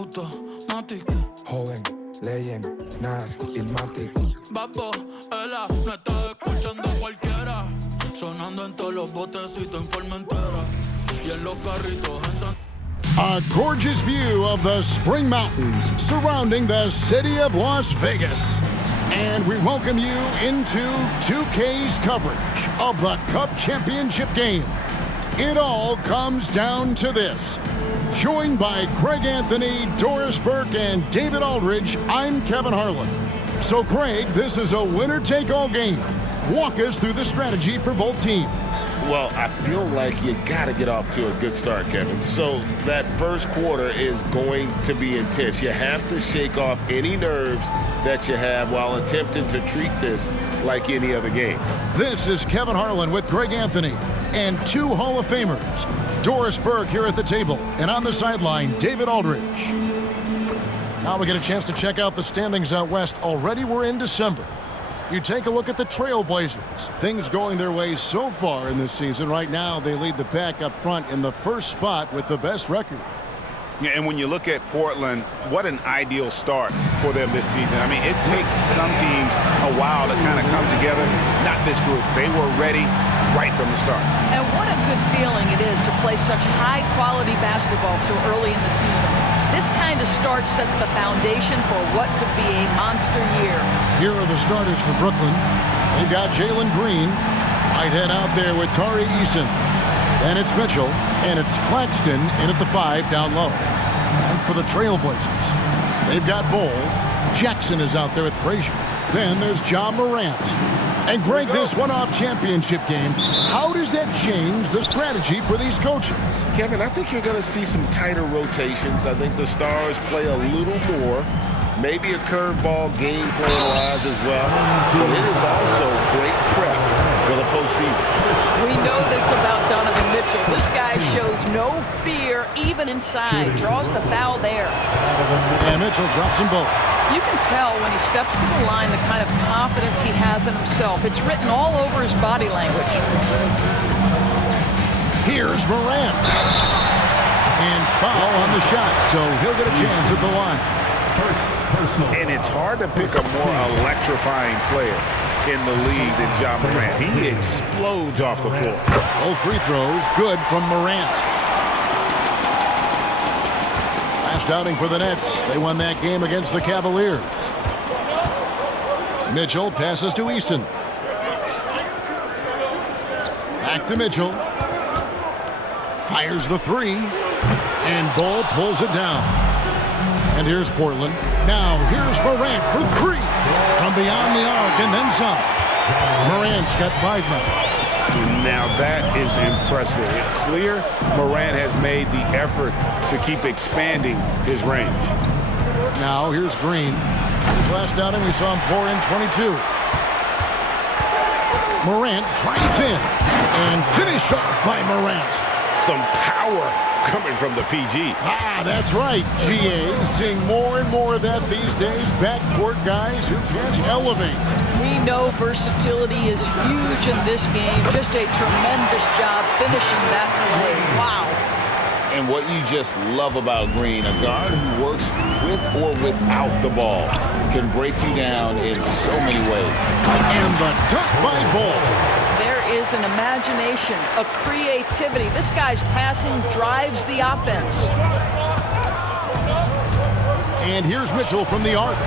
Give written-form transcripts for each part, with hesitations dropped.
automático. Joven, legend, Nas, Ilmatic. Vapo, ela, no estás escuchando a cualquiera. Sonando en todos los botecitos en forma entera. Y en los carritos en San... A gorgeous view of the Spring Mountains surrounding the city of Las Vegas. And we welcome you into 2K's coverage of the Cup Championship game. It all comes down to this. Joined by Greg Anthony, Doris Burke, and David Aldridge, I'm Kevin Harlan. So, Greg, this is a winner-take-all game. Walk us through the strategy for both teams. Well, I feel like you got to get off to a good start, Kevin. So that first quarter is going to be intense. You have to shake off any nerves that you have while attempting to treat this like any other game. This is Kevin Harlan with Greg Anthony and two Hall of Famers. Doris Burke here at the table, and on the sideline, David Aldridge. Now we get a chance to check out the standings out west. Already we're in December. You take a look at the Trailblazers. Things going their way so far in this season. Right now, they lead the pack up front in the first spot with the best record. Yeah, and when you look at Portland, what an ideal start for them this season. I mean, it takes some teams a while to kind of come together. Not this group. They were ready right from the start. And what a good feeling it is to play such high-quality basketball so early in the season. This kind of start sets the foundation for what could be a monster year. Here are the starters for Brooklyn. They've got Jalen Green. Whitehead out there with Tari Eason. And it's Mitchell, and it's Claxton in at the 5 down low. And for the Trailblazers, they've got Bol. Jackson is out there with Frazier. Then there's Ja Morant. And Greg, this one-off championship game, how does that change the strategy for these coaches? Kevin, I think you're going to see some tighter rotations. I think the stars play a little more. Maybe a curveball game plan-wise as well. But it is also great prep for the postseason. We know this about Donovan Mitchell. This guy shows no fear even inside. Draws the foul there. And Mitchell drops them both. You can tell when he steps to the line the kind of confidence he has in himself. It's written all over his body language. Here's Morant. And foul on the shot, so he'll get a chance at the line. And it's hard to pick a more electrifying player in the league than Ja Morant. He explodes off the floor. Both free throws good from Morant. Last outing for the Nets. They won that game against the Cavaliers. Mitchell passes to Eason. Back to Mitchell. Fires the 3. And Bol pulls it down. And here's Portland. Now here's Morant for 3. From beyond the arc and then some. Morant's got 5 now. Now that is impressive. It's clear Morant has made the effort to keep expanding his range. Now here's Green. His last outing we saw him pour in 22. Morant drives in and finished off by Morant. Some power coming from the PG. Ah, that's right, GA. Seeing more and more of that these days. Backcourt guys who can elevate. We know versatility is huge in this game. Just a tremendous job finishing that play. Wow. And what you just love about Green, a guard who works with or without the ball, can break you down in so many ways. And the dunk by Bol. There is an imagination, a creativity. This guy's passing drives the offense. And here's Mitchell from the arc.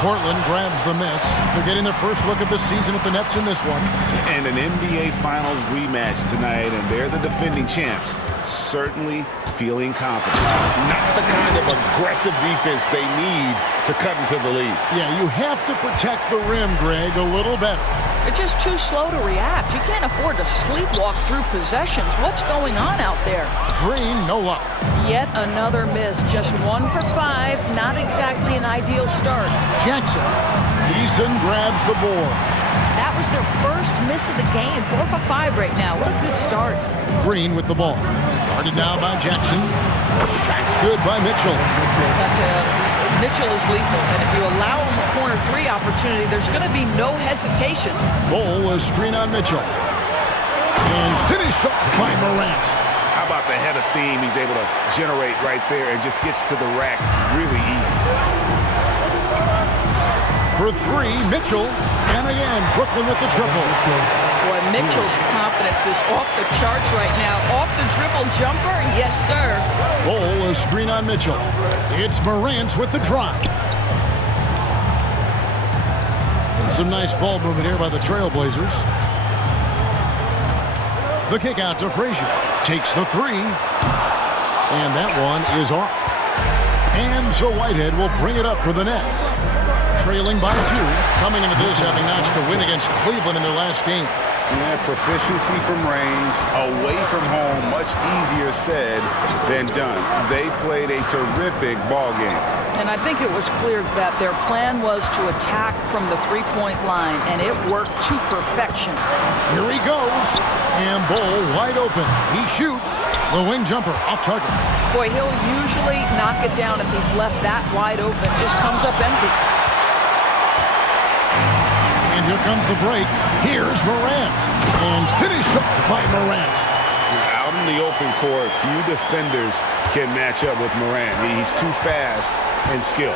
Portland grabs the miss. They're getting their first look of the season at the Nets in this one. And an NBA Finals rematch tonight, and they're the defending champs. Certainly feeling confident. Not the kind of aggressive defense they need to cut into the lead. Yeah, you have to protect the rim, Greg, a little better. They're just too slow to react. You can't afford to sleepwalk through possessions. What's going on out there? Green, no luck. Yet another miss. Just 1 for 5. Not exactly an ideal start. Jackson. Eason grabs the board. That was their first miss of the game. 4 for 5 right now. What a good start. Green with the ball. Guarded now by Jackson. Shot's good by Mitchell. Mitchell is lethal, and if you allow him a corner 3 opportunity, there's going to be no hesitation. Bol will screen on Mitchell. And finished off by Morant. How about the head of steam he's able to generate right there and just gets to the rack really easy. For three, Mitchell. And again, Brooklyn with the triple. Boy, Mitchell's confidence is off the charts right now. Off the dribble jumper, yes, sir. Bol, a screen on Mitchell. It's Morant with the drive. And some nice ball movement here by the Trailblazers. The kick out to Frazier. Takes the three. And that one is off. And so Whitehead will bring it up for the Nets. Trailing by 2, coming into this having notched a win against Cleveland in their last game. Yeah, proficiency from range, away from home, much easier said than done. They played a terrific ball game. And I think it was clear that their plan was to attack from the three-point line, and it worked to perfection. Here he goes, and Bol wide open. He shoots. The wing jumper off target. Boy, he'll usually knock it down if he's left that wide open. Just comes up empty. And here comes the break. Here's Morant. And finished up by Morant. Out in the open court, few defenders can match up with Morant. He's too fast and skilled.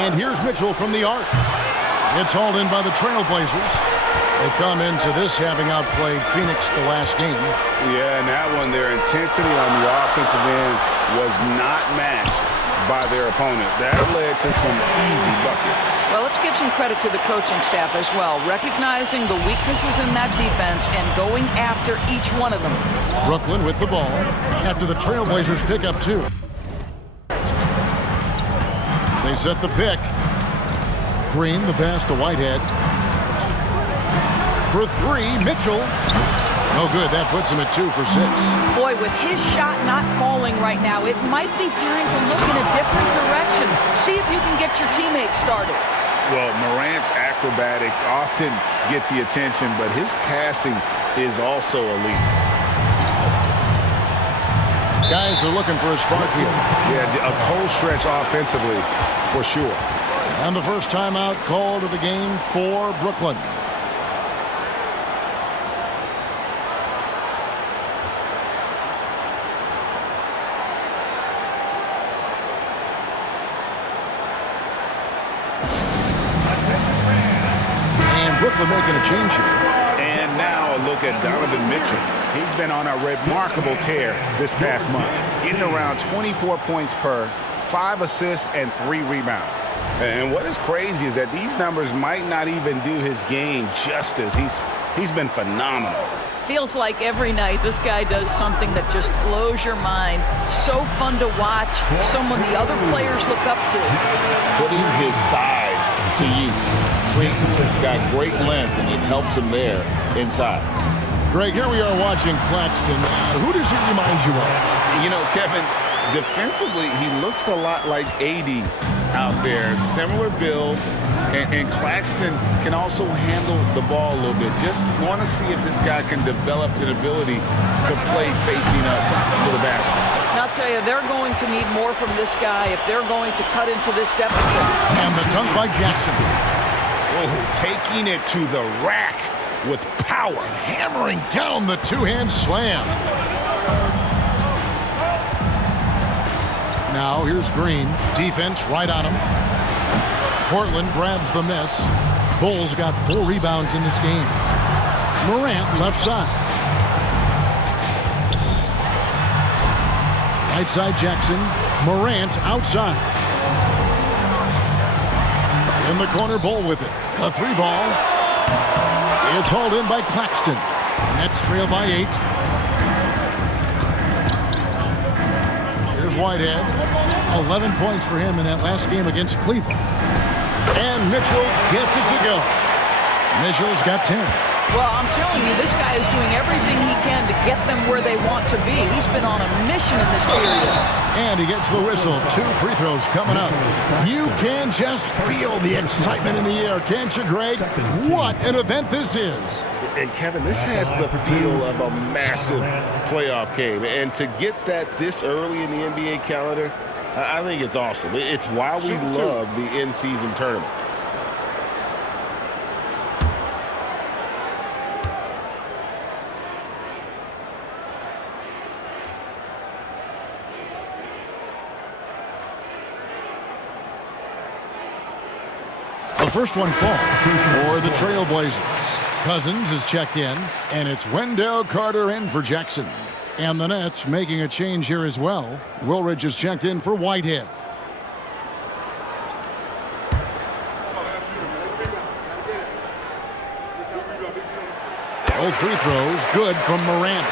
And here's Mitchell from the arc. It's hauled in by the Trailblazers. They come into this having outplayed Phoenix the last game. Yeah, and that one, their intensity on the offensive end was not matched by their opponent. That led to some easy buckets. Well, let's give some credit to the coaching staff as well, recognizing the weaknesses in that defense and going after each one of them. Brooklyn with the ball after the Trailblazers pick up 2. They set the pick. Green, the pass to Whitehead. For 3, Mitchell. No good. That puts him at 2 for 6. Boy, with his shot not falling right now, it might be time to look in a different direction. See if you can get your teammates started. Well, Morant's acrobatics often get the attention, but his passing is also elite. Guys are looking for a spark here. Yeah, a cold stretch offensively for sure. And the first timeout called of the game for Brooklyn. Brooklyn making a change here. And now a look at Donovan Mitchell. He's been on a remarkable tear this past month, getting around 24 points per, 5 assists, and 3 rebounds. And what is crazy is that these numbers might not even do his game justice. He's been phenomenal. Feels like every night this guy does something that just blows your mind. So fun to watch, someone the other players look up to. Putting his size to use. He's got great length, and it helps him there inside. Greg, here we are watching Claxton. Who does he remind you of? You know, Kevin, defensively, he looks a lot like AD out there. Similar builds, and Claxton can also handle the ball a little bit. Just want to see if this guy can develop an ability to play facing up to the basket. And I'll tell you, they're going to need more from this guy if they're going to cut into this deficit. And the dunk by Jackson. Oh, taking it to the rack with power. Hammering down the two-hand slam. Now here's Green. Defense right on him. Portland grabs the miss. Bulls got 4 rebounds in this game. Morant left side. Right side Jackson. Morant outside. In the corner, Bol with it. A 3 ball. It's hauled in by Claxton. Nets trail by 8. Here's Whitehead. 11 points for him in that last game against Cleveland. And Mitchell gets it to go. Mitchell's got 10. Well, I'm telling you, this guy is doing everything he can to get them where they want to be. He's been on a mission in this period. And he gets the whistle. 2 free throws coming up. You can just feel the excitement in the air, can't you, Greg? What an event this is. And Kevin, this has the feel of a massive playoff game. And to get that this early in the NBA calendar, I think it's awesome. It's why we love the in-season tournament. The first one falls for the Trailblazers. Cousins is checked in, and it's Wendell Carter in for Jackson. And the Nets making a change here as well. Woolridge is checked in for Whitehead. Both free throws good from Morant.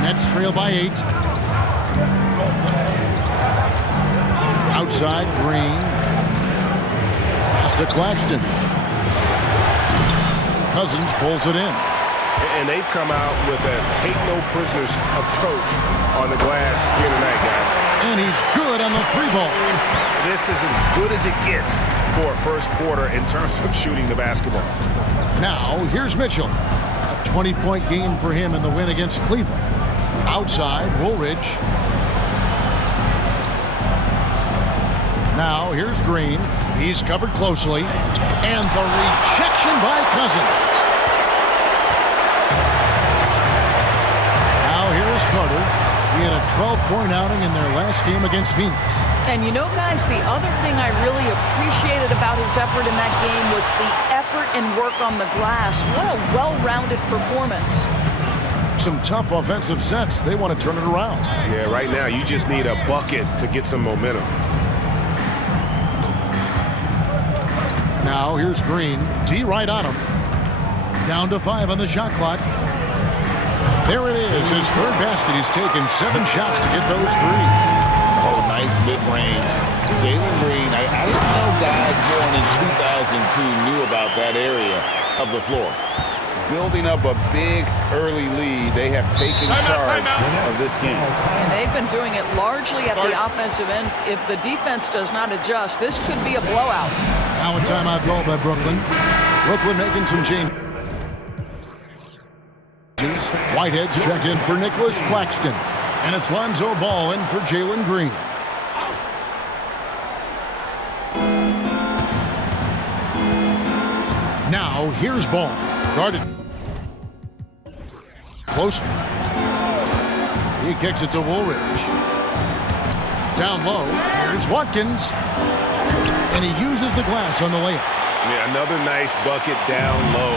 Nets trail by 8. Outside, Green. Pass to Claxton. Cousins pulls it in. And they've come out with a take-no-prisoners approach on the glass here tonight, guys. And he's good on the 3-ball. This is as good as it gets for a first quarter in terms of shooting the basketball. Now, here's Mitchell. A 20-point game for him in the win against Cleveland. Outside, Woolridge. Now, here's Green. He's covered closely. And the rejection by Cousins. Now, here is Carter. He had a 12-point outing in their last game against Phoenix. And you know, guys, the other thing I really appreciated about his effort in that game was the effort and work on the glass. What a well-rounded performance. Some tough offensive sets. They want to turn it around. Yeah, right now you just need a bucket to get some momentum. Now here's Green. D right on him. Down to 5 on the shot clock. There it is. His third basket. He's taken 7 shots to get those 3. Oh, nice mid-range. Jalen Green, I didn't know guys born in 2002 knew about that area of the floor. Building up a big early lead, they have taken charge of this game. And they've been doing it largely at the offensive end. If the defense does not adjust, this could be a blowout. Now a timeout call by Brooklyn. Brooklyn making some changes. Whitehead's check in for Nicholas Claxton. And it's Lonzo Ball in for Jalen Green. Now here's Ball. Guarded. Close. He kicks it to Woolridge. Down low. Here's Watkins. And he uses the glass on the layup. Yeah, another nice bucket down low.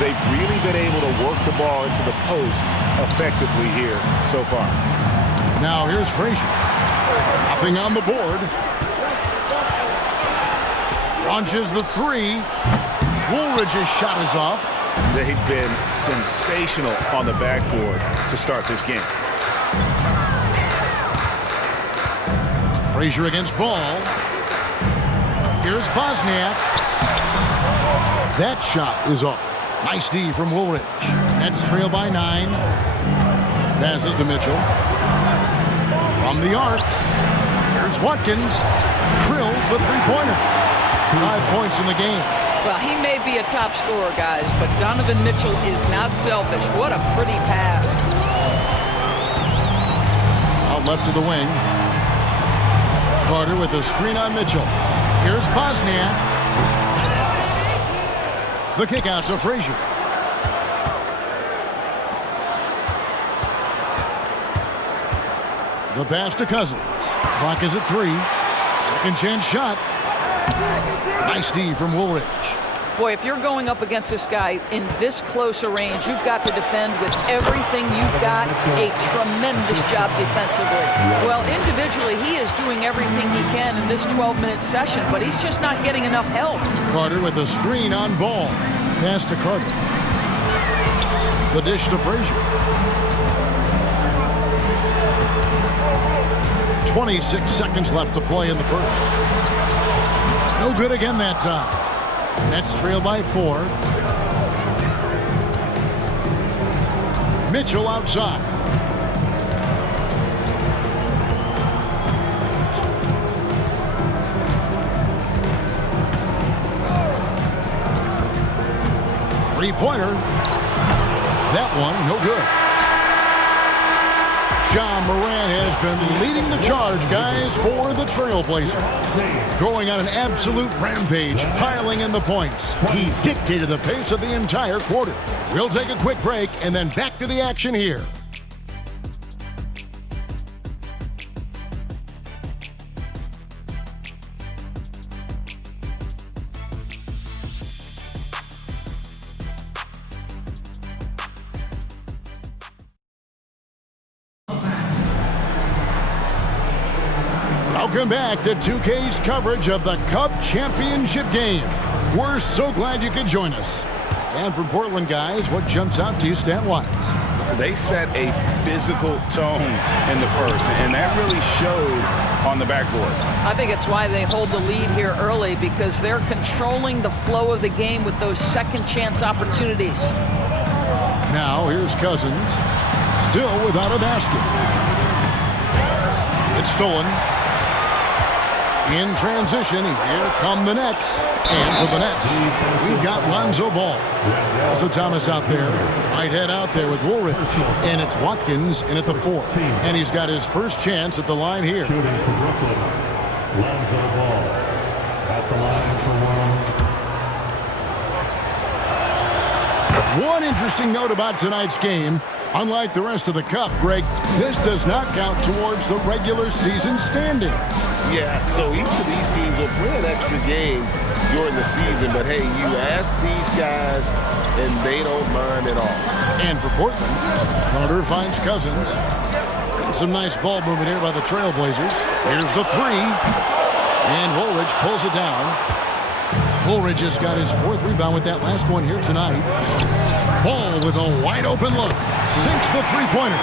They've really been able to work the ball into the post effectively here so far. Now here's Frazier. Nothing on the board. Launches the 3. Woolridge's shot is off. They've been sensational on the backboard to start this game. Frazier against Ball. Here's Bosniak. That shot is off. Nice D from Woolridge. Nets trail by 9. Passes to Mitchell. From the arc. Here's Watkins. Drills the 3-pointer. 5 points in the game. Well, he may be a top scorer, guys, but Donovan Mitchell is not selfish. What a pretty pass. Out left of the wing. Carter with a screen on Mitchell. Here's Bosniak. The kick out to Frazier. The pass to Cousins. Clock is at 3. Second chance shot. Nice D from Woolridge. Boy, if you're going up against this guy in this close a range, you've got to defend with everything you've got. A tremendous job defensively. Well, individually, he is doing everything he can in this 12-minute session, but he's just not getting enough help. Carter with a screen on Ball. Pass to Carter. The dish to Frazier. 26 seconds left to play in the first. No good again that time. Nets trail by 4. Mitchell outside. Three-pointer. That one, no good. John Morant has been leading the charge, guys, for the Trailblazers. Going on an absolute rampage, piling in the points. He dictated the pace of the entire quarter. We'll take a quick break and then back to the action here. Welcome back to 2K's coverage of the Cup Championship game. We're so glad you could join us. And from Portland, guys, what jumps out to you stat-wise? They set a physical tone in the first, and that really showed on the backboard. I think it's why they hold the lead here early, because they're controlling the flow of the game with those second chance opportunities. Now here's Cousins, still without a basket. It's stolen. In transition, here come the Nets. And for the Nets, we've got Lonzo Ball. Also Thomas out there. Whitehead out there with Woolridge. And it's Watkins in at the 4. And he's got his first chance at the line here. Shooting for Brooklyn, Lonzo Ball at the line for one. One interesting note about tonight's game. Unlike the rest of the Cup, Greg, this does not count towards the regular season standing. Yeah, so each of these teams will play an extra game during the season, but hey, you ask these guys, and they don't mind at all. And for Portland, Carter finds Cousins. Some nice ball movement here by the Trailblazers. Here's the 3. And Woolridge pulls it down. Woolridge has got his 4th rebound with that last one here tonight. Ball with a wide open look. Sinks the three-pointer.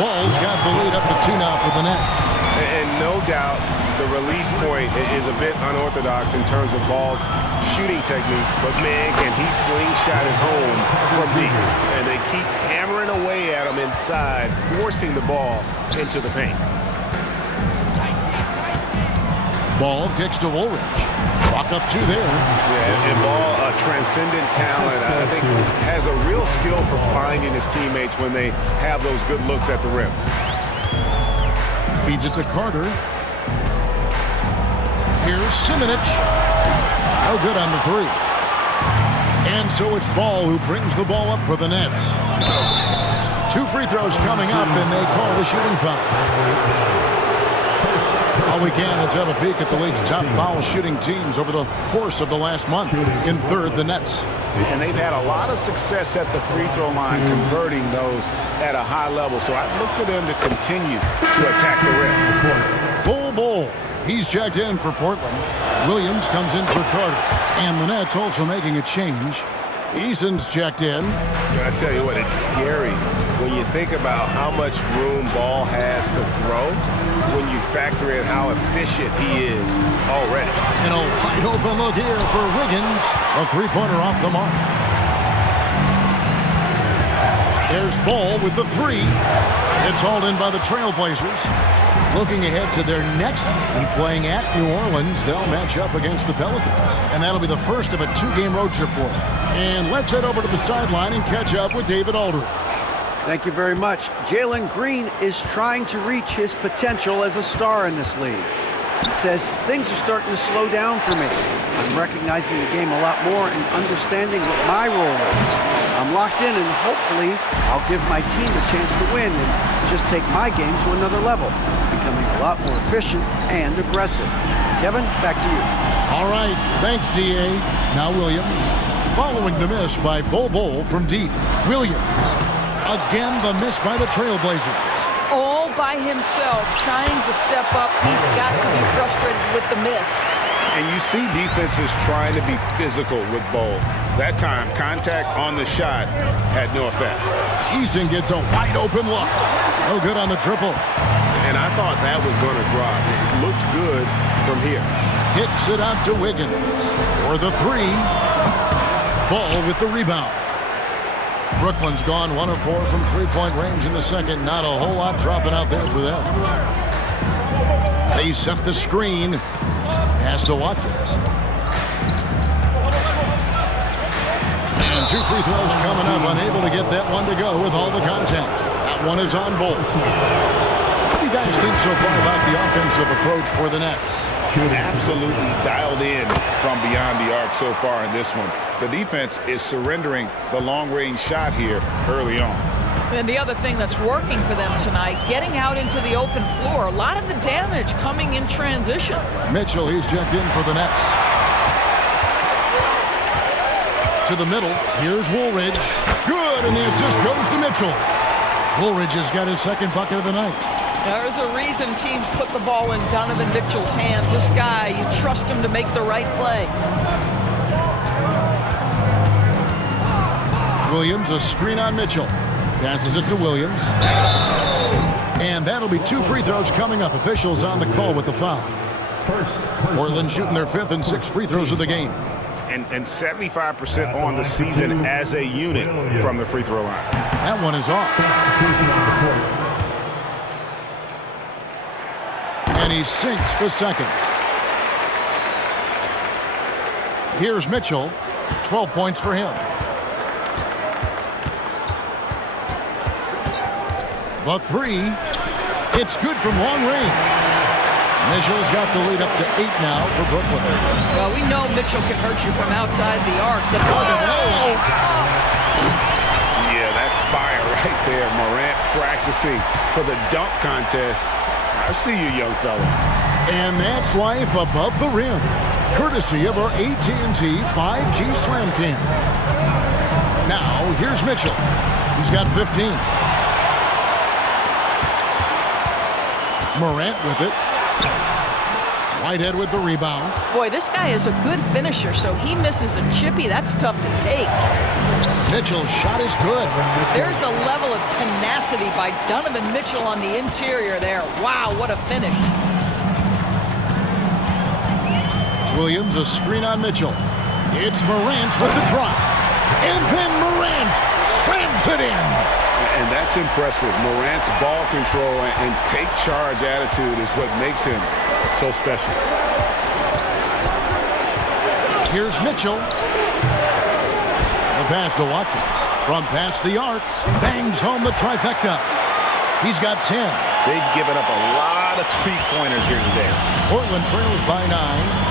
Ball's got the lead up to 2 now for the Nets. And no doubt the release point is a bit unorthodox in terms of Ball's shooting technique, but man, can he slingshot it home from deep. And they keep hammering away at him inside, forcing the ball into the paint. Ball kicks to Woolridge. Clock up 2 there. Yeah, and Ball, a transcendent talent, I think has a real skill for finding his teammates when they have those good looks at the rim. Feeds it to Carter. Here's Simonovic. No good on the 3. And so it's Ball who brings the ball up for the Nets. 2 free throws coming up, and they call the shooting foul. All we can, let's have a peek at the league's top foul shooting teams over the course of the last month. In 3rd, the Nets. And they've had a lot of success at the free throw line, converting those at a high level. So I look for them to continue to attack the rim. Bull. He's checked in for Portland. Williams comes in for Carter. And the Nets also making a change. Eason's checked in. I tell you what, it's scary when you think about how much room Ball has to throw, when you factor in how efficient he is already. And a wide open look here for Wiggins. A 3-pointer off the mark. There's Ball with the 3. It's hauled in by the Trailblazers. Looking ahead to their next game, playing at New Orleans, they'll match up against the Pelicans. And that'll be the first of a 2-game road trip for them. And let's head over to the sideline and catch up with David Aldridge. Thank you very much. Jalen Green is trying to reach his potential as a star in this league. He says, things are starting to slow down for me. I'm recognizing the game a lot more and understanding what my role is. I'm locked in, and hopefully I'll give my team a chance to win and just take my game to another level, becoming a lot more efficient and aggressive. Kevin, back to you. All right, thanks, D.A. Now Williams, following the miss by Bull from deep. Williams, again the miss by the Trailblazers. All by himself, trying to step up. He's got to be frustrated with the miss. And you see defenses trying to be physical with Ball. That time, contact on the shot had no effect. Eason gets a wide open look. No good on the triple. And I thought that was going to drop. It looked good from here. Kicks it out to Wiggins for the 3. Ball with the rebound. Brooklyn's gone 1 of 4 from 3-point range in the second. Not a whole lot dropping out there for them. They set the screen. Pass to Watkins. And 2 free throws coming up. Unable to get that one to go with all the contact. That one is on Bull. What do you guys think so far about the offensive approach for the Nets? Absolutely dialed in from beyond the arc so far in this one. The defense is surrendering the long-range shot here early on. And the other thing that's working for them tonight, getting out into the open floor. A lot of the damage coming in transition. Mitchell, he's checked in for the Nets. To the middle, here's Woolridge. Good, and the assist goes to Mitchell. Woolridge has got his second bucket of the night. There's a reason teams put the ball in Donovan Mitchell's hands. This guy, you trust him to make the right play. Williams, a screen on Mitchell. Passes it to Williams. And that'll be 2 free throws coming up. Officials on the call with the foul. Portland shooting their 5th and 6th free throws of the game. And 75% on the season as a unit from the free throw line. That one is off. And he sinks the second. Here's Mitchell. 12 points for him. The 3. It's good from long range. Mitchell's got the lead up to 8 now for Brooklyn. Well, we know Mitchell can hurt you from outside the arc. Yeah, that's fire right there. Morant practicing for the dunk contest. I see you, young fella. And that's life above the rim, courtesy of our AT&T 5G Slam Cam. Now, here's Mitchell. He's got 15. Morant with it. Whitehead with the rebound. Boy, this guy is a good finisher, so he misses a chippy. That's tough to take. Mitchell's shot is good. There's a level of tenacity by Donovan Mitchell on the interior there. Wow, what a finish. Williams, a screen on Mitchell. It's Morant with the drop. And then Morant slams it in. And that's impressive. Morant's ball control and take charge attitude is what makes him so special. Here's Mitchell. The pass to Watkins. From past the arc, bangs home the trifecta. He's got 10. They've given up a lot of three-pointers here today. Portland trails by 9.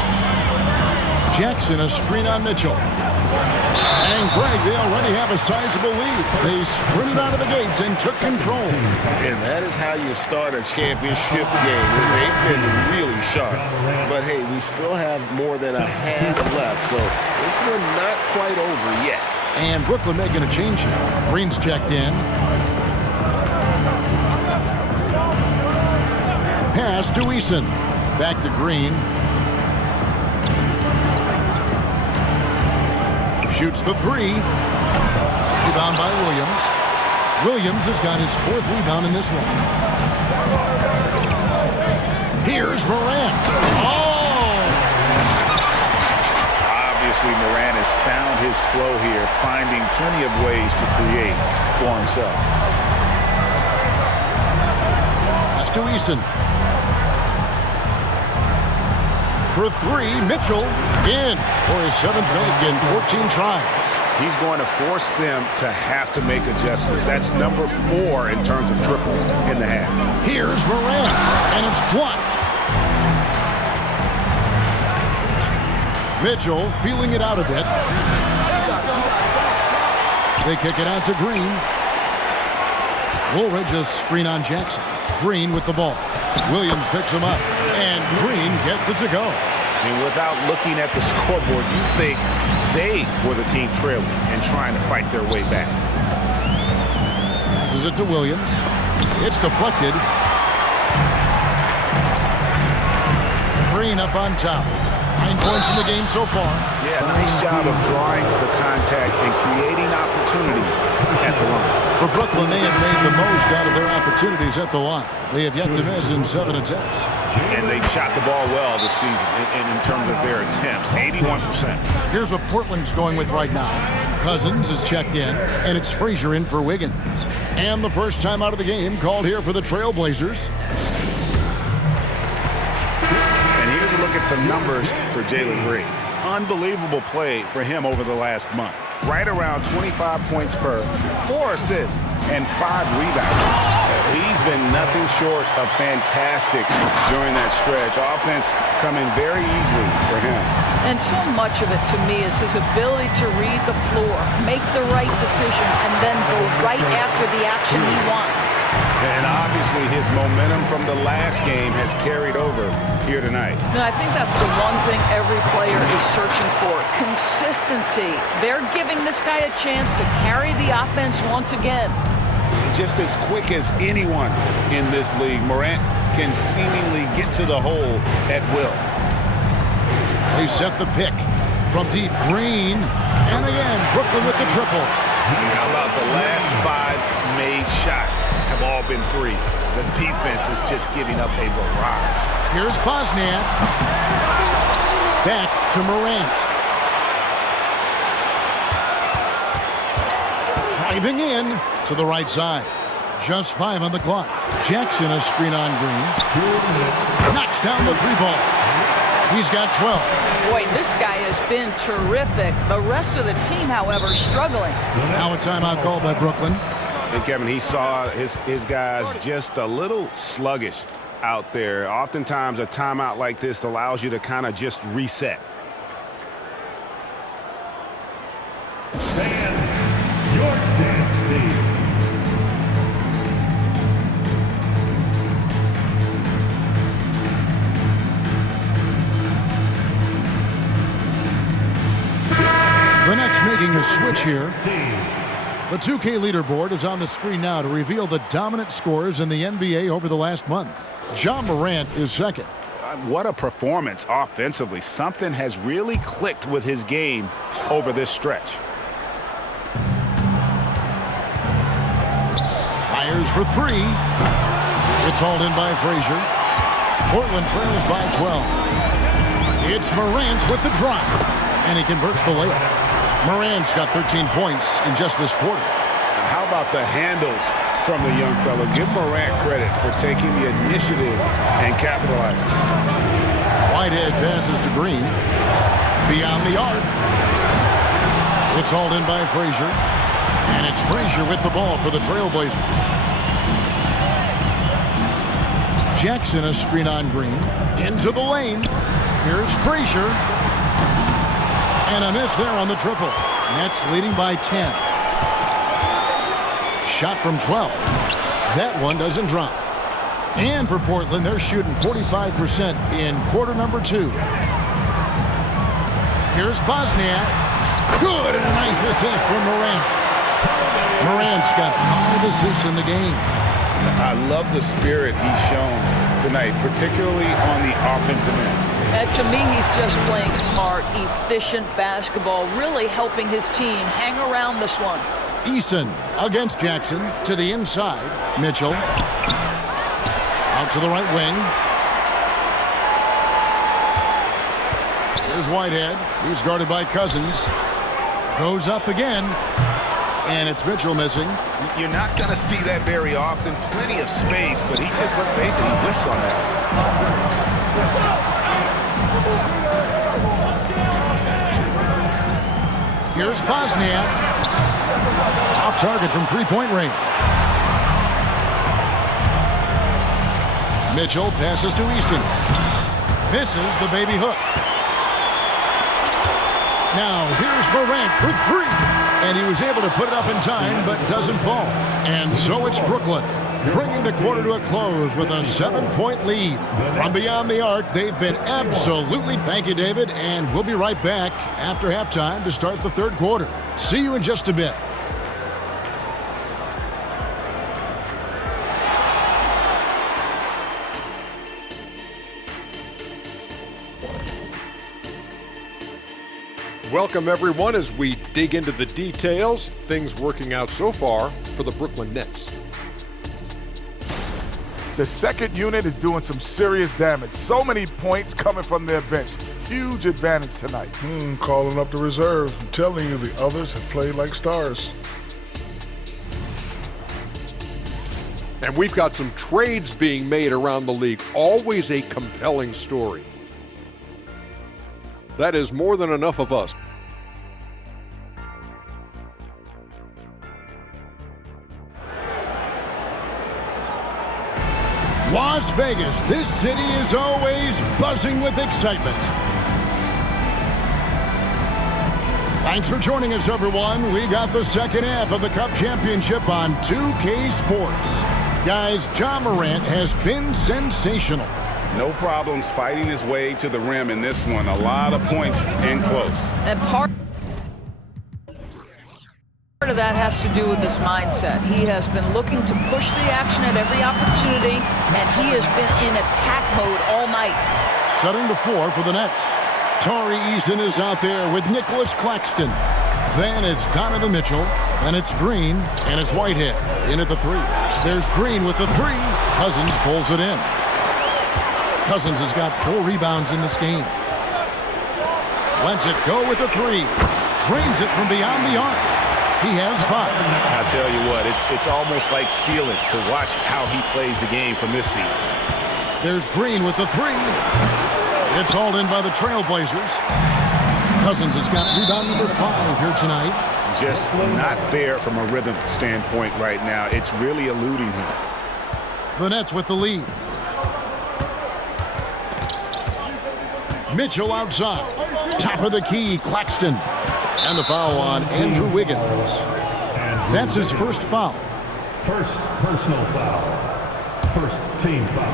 Jackson, a screen on Mitchell. And Greg, they already have a sizable lead. They sprinted out of the gates and took control. And that is how you start a championship game. They've been really sharp. But, hey, we still have more than a half left, so this one not quite over yet. And Brooklyn making a change here. Green's checked in. Pass to Eason. Back to Green. Shoots the 3. Rebound by Williams. Williams has got his 4th rebound in this one. Here's Morant. Oh! Obviously, Morant has found his flow here, finding plenty of ways to create for himself. Pass to Eason. For 3, Mitchell in for his 7th make in 14 tries. He's going to force them to have to make adjustments. That's number 4 in terms of triples in the half. Here's Morant, and it's blocked. Mitchell feeling it out a bit. They kick it out to Green. Woolridge a screen on Jackson. Green with the ball. Williams picks him up, and Green gets it to go. And without looking at the scoreboard, you think they were the team trailing and trying to fight their way back. Passes it to Williams. It's deflected. Green up on top. 9 points in the game so far. Yeah, nice job of drawing the contact and creating opportunities at the line. For Brooklyn, they have made the most out of their opportunities at the line. They have yet to miss in 7 attempts. And they've shot the ball well this season in terms of their attempts, 81%. Here's what Portland's going with right now. Cousins is checked in, and it's Frazier in for Wiggins. And the first time out of the game called here for the Trailblazers. And here's a look at some numbers for Jalen Green. Unbelievable play for him over the last month. Right around 25 points per, 4 assists, and 5 rebounds. He's been nothing short of fantastic during that stretch. Offense coming very easily for him. And so much of it to me is his ability to read the floor, make the right decision, and then go right after the action he wants. And obviously his momentum from the last game has carried over here tonight. And I think that's the one thing every player is searching for, consistency. They're giving this guy a chance to carry the offense once again. just as quick as anyone in this league. Morant can seemingly get to the hole at will. They set the pick from deep. Green, and again, Brooklyn with the triple. And how about the last 5 made shots have all been threes? The defense is just giving up a barrage. Here's Bosniak. Back to Morant. Driving in to the right side. Just 5 on the clock. Jackson a screen on Green. Knocks down the 3-ball. He's got 12. Boy, this guy has been terrific. The rest of the team, however, struggling. Now a timeout called by Brooklyn. And Kevin, he saw his guys just a little sluggish out there. Oftentimes a timeout like this allows you to kind of just reset. Stand your dance team. The Nets making a switch here. The 2K leaderboard is on the screen now to reveal the dominant scores in the NBA over the last month. Ja Morant is second. What a performance offensively. Something has really clicked with his game over this stretch. Fires for 3. It's hauled in by Frazier. Portland trails by 12. It's Morant with the drop, and he converts the layup. Morant's got 13 points in just this quarter. And how about the handles from the young fella? Give Morant credit for taking the initiative and capitalizing. Whitehead passes to Green. Beyond the arc. It's hauled in by Frazier. And it's Frazier with the ball for the Trailblazers. Jackson a screen on Green. Into the lane. Here's Frazier. And a miss there on the triple. Nets leading by 10. Shot from 12. That one doesn't drop. And for Portland, they're shooting 45% in quarter number 2. Here's Bosniak. Good, and a nice assist from Morant. Morant's got 5 assists in the game. I love the spirit he's shown tonight, particularly on the offensive end. And to me, he's just playing smart, efficient basketball, really helping his team hang around this one. Eason against Jackson to the inside. Mitchell out to the right wing. Here's Whitehead. He's guarded by Cousins. Goes up again. And it's Mitchell missing. You're not going to see that very often. Plenty of space, but he just, let's face it, he whiffs on that. Here's Bosniak. Off target from 3-point range. Mitchell passes to Easton. Misses the baby hook. Now here's Morant for 3. And he was able to put it up in time, but doesn't fall. And so it's Brooklyn, bringing the quarter to a close with a 7-point lead. From beyond the arc, they've been absolutely... Thank you, David, and we'll be right back after halftime to start the third quarter. See you in just a bit. Welcome, everyone, as we dig into the details. Things working out so far for the Brooklyn Nets. The second unit is doing some serious damage. So many points coming from their bench. Huge advantage tonight. Calling up the reserves. I'm telling you, the others have played like stars. And we've got some trades being made around the league. Always a compelling story. That is more than enough of us. Las Vegas, this city is always buzzing with excitement. Thanks for joining us, everyone. We got the second half of the Cup Championship on 2K Sports. Guys, Ja Morant has been sensational. No problems fighting his way to the rim in this one. A lot of points in close. And part of that has to do with his mindset. He has been looking to push the action at every opportunity, and he has been in attack mode all night. Setting the floor for the Nets. Tari Eason is out there with Nicholas Claxton. Then it's Donovan Mitchell, and it's Green, and it's Whitehead in at the 3. There's Green with the 3. Cousins pulls it in. Cousins has got 4 rebounds in this game. Lets it go with the 3. Drains it from beyond the arc. He has 5. I tell you what, it's almost like stealing to watch how he plays the game from this seat. There's Green with the 3. It's hauled in by the Trailblazers. Cousins has got rebound number 5 here tonight. Just not there from a rhythm standpoint right now. It's really eluding him. The Nets with the lead. Mitchell outside. Top of the key, Claxton. And the foul on Andrew Wiggins. That's his first foul. First personal foul. First team foul.